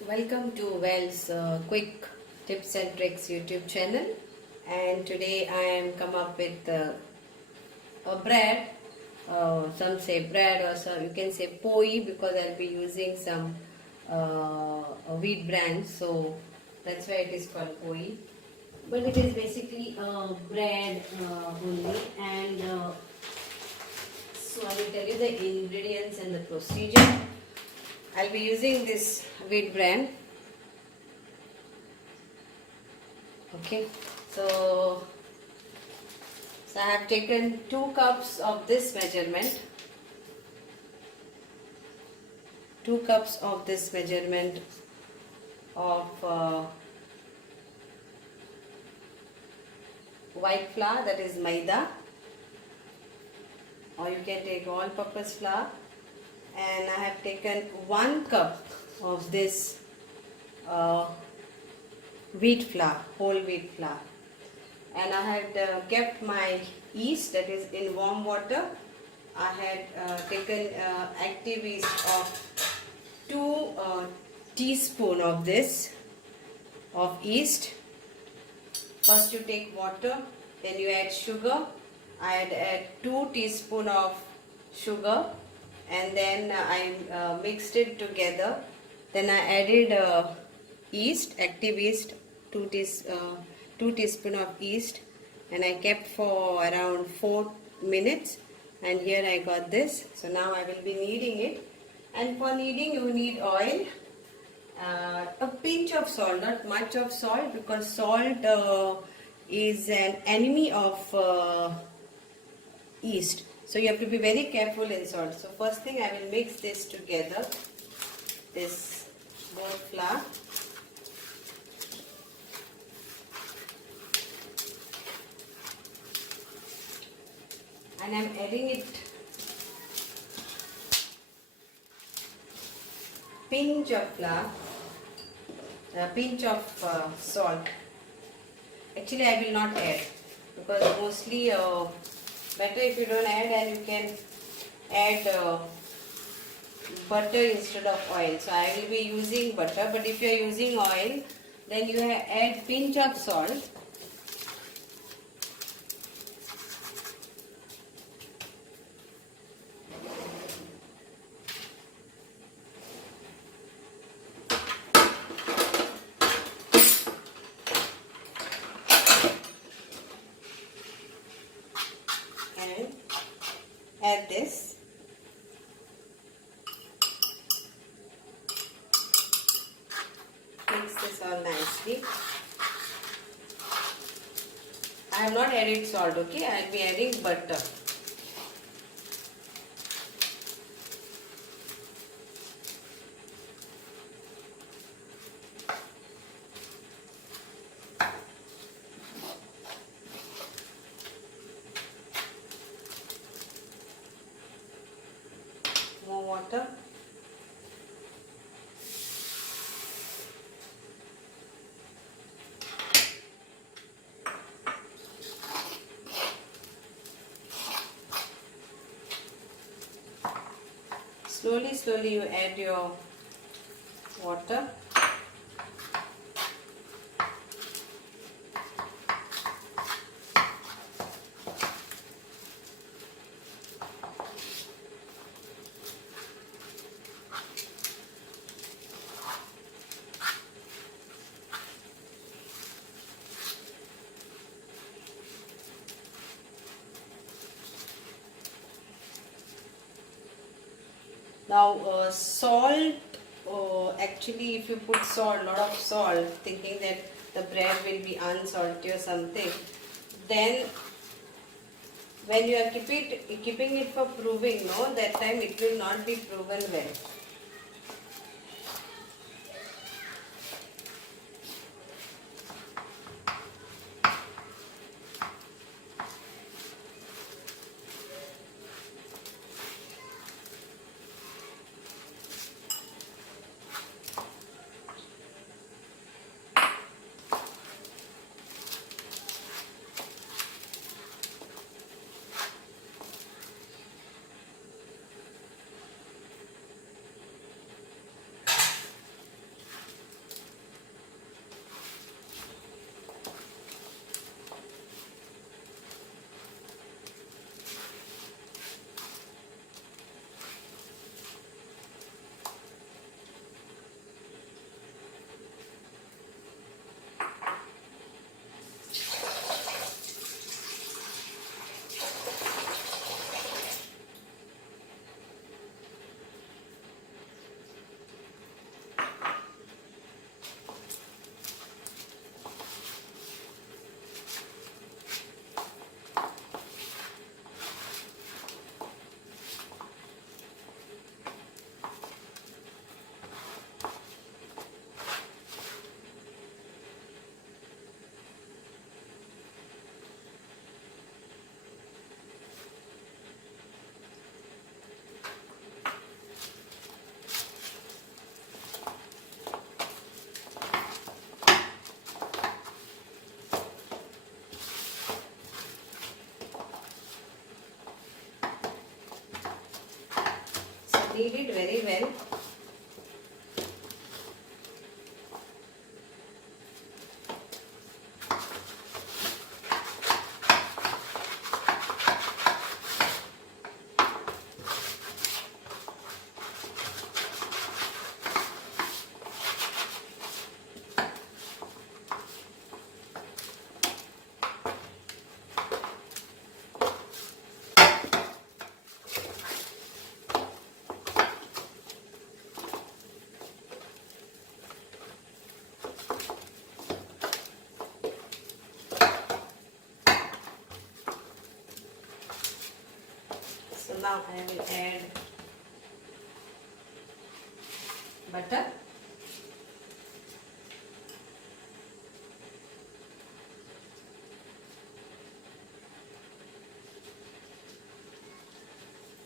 Welcome to Wells Quick Tips and Tricks YouTube channel, and today I am come up with a bread. Some say bread, or some you can say poi, because I'll be using some wheat bran, so that's why it is called poi. But it is basically bread only, and so I will tell you the ingredients and the procedure. I'll be using this wheat bran. Okay, so I have taken 2 cups of this measurement. 2 cups of this measurement of white flour, that is maida, or you can take all-purpose flour. And I have taken 1 cup of this wheat flour, whole wheat flour, and I had kept my yeast, that is in warm water. I had taken active yeast of 2 teaspoon of this of yeast. First you take water, then you add sugar. I had add 2 teaspoon of sugar, and then I mixed it together. Then I added yeast, active yeast, 2 teaspoon of yeast, and I kept for around 4 minutes, and here I got this. So now I will be kneading it, and for kneading you need oil, a pinch of salt, not much of salt, because salt is an enemy of yeast. So you have to be very careful in salt. So first thing, I will mix this together, this both flour. And I am adding it pinch of flour, a pinch of salt. Actually I will not add, because mostly better if you don't add, and you can add butter instead of oil. So I will be using butter, but if you are using oil, then you add pinch of salt. And add this. Mix this all nicely. I have not added salt, okay? I will be adding butter. More water. Slowly you add your water. Now salt, actually if you put salt, lot of salt, thinking that the bread will be unsalty or something, then when you are keeping it for proving, no, that time it will not be proven well. now I will add butter.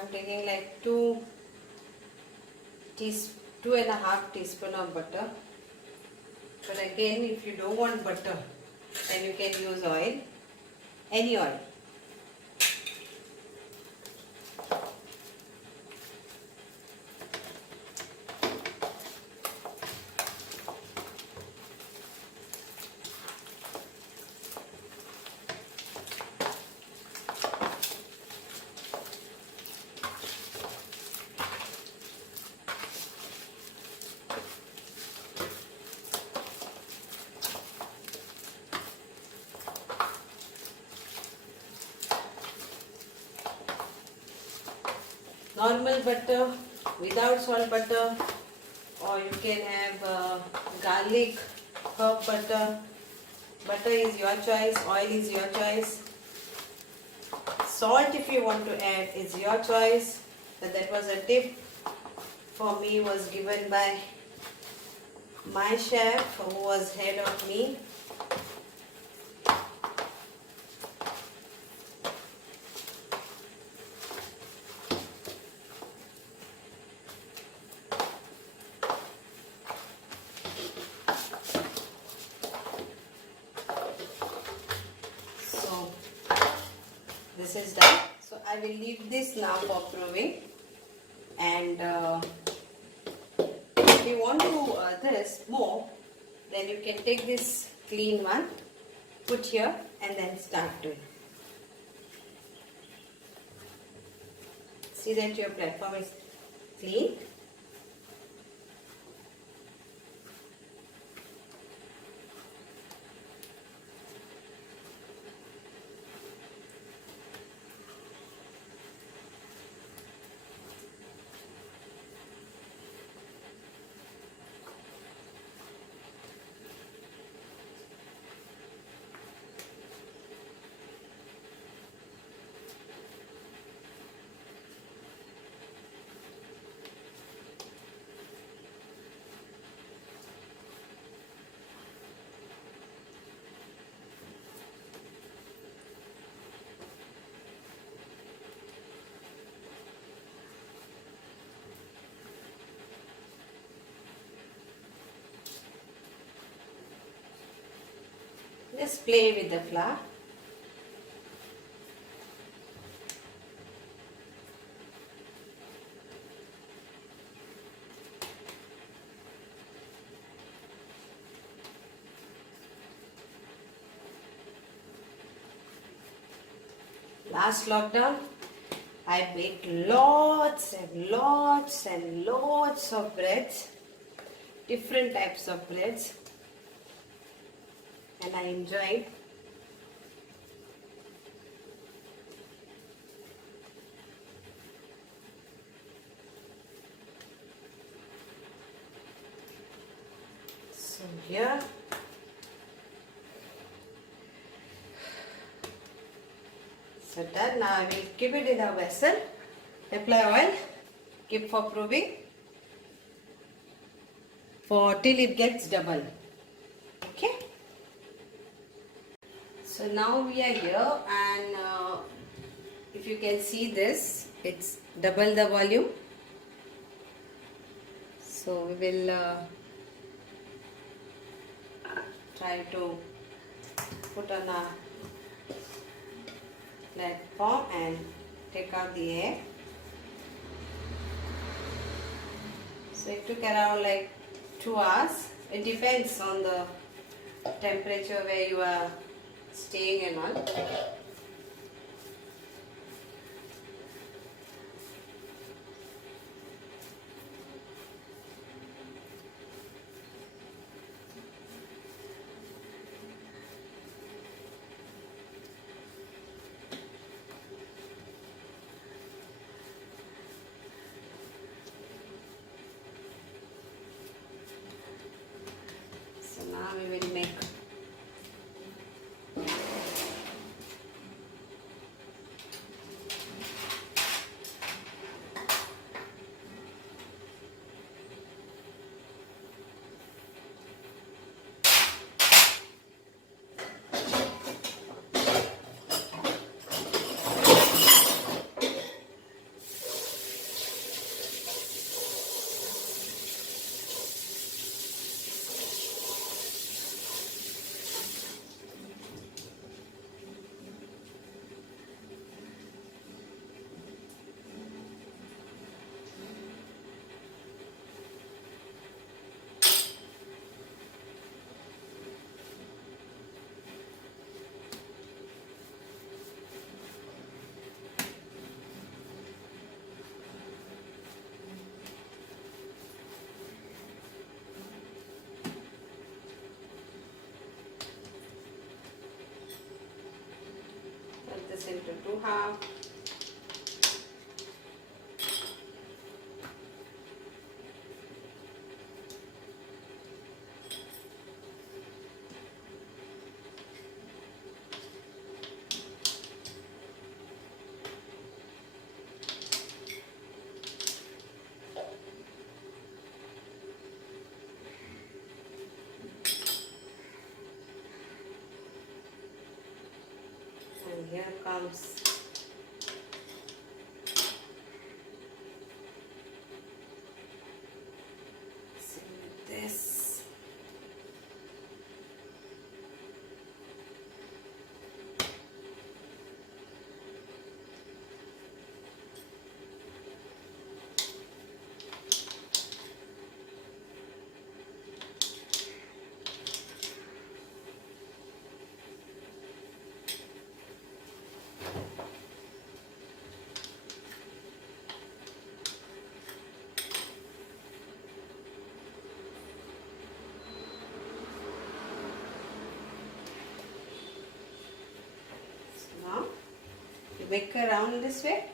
I'm taking like 2.5 teaspoon of butter. But again, if you don't want butter, then you can use oil, any oil. Normal butter, without salt butter, or you can have garlic, herb butter. Butter is your choice, oil is your choice. Salt, if you want to add, is your choice. But that was a tip for me, was given by my chef who was head of me. This is done. So I will leave this now for proving. And if you want to this more, then you can take this clean one, put here, and then start doing. See that your platform is clean. Just play with the flour. Last lockdown, I baked lots and lots and lots of breads, different types of breads. And I enjoyed. So here, so done. Now I will keep it in a vessel, apply oil, keep for proving till it gets double. Okay. So now we are here, and if you can see this, it's double the volume. So we will try to put on a platform and take out the air. So it took around like 2 hours. It depends on the temperature where you are staying and all. So now we will make into two halves. And here comes this. Now you make around this way.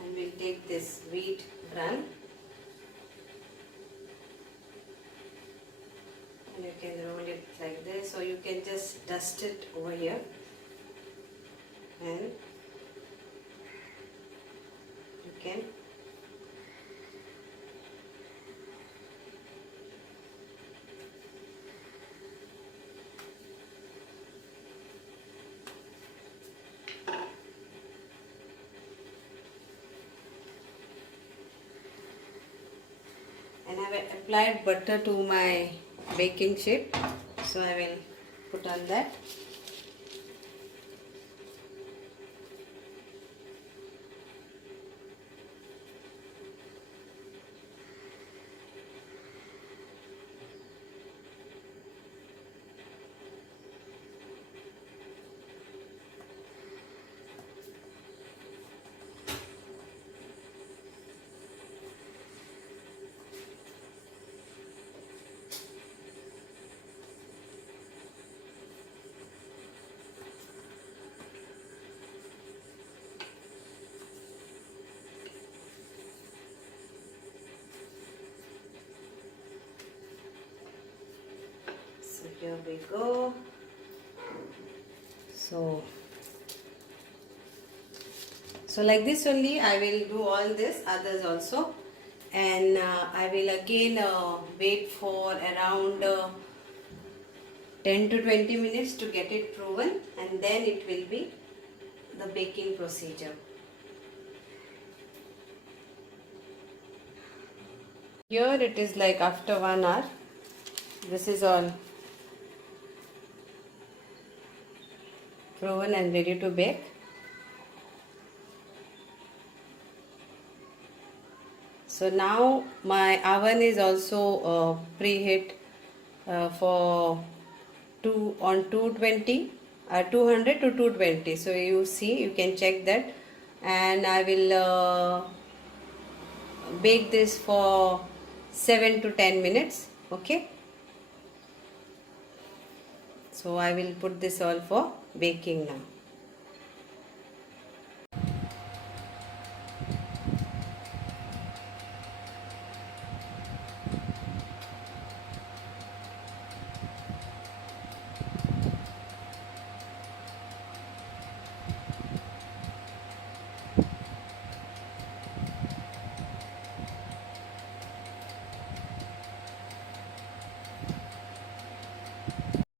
And we'll take this wheat bran. And you can roll it like this, or you can just dust it over here. And you can and I have applied butter to my baking sheet, so I will put on that. So here we go. So like this only I will do all this, others also, and I will again wait for around 10 to 20 minutes to get it proven, and then it will be the baking procedure. Here it is like after 1 hour. This is all proven and ready to bake. So now my oven is also preheat for 220, 200 to 220. So you see, you can check that, and I will bake this for 7 to 10 minutes. Okay. So I will put this all for baking now.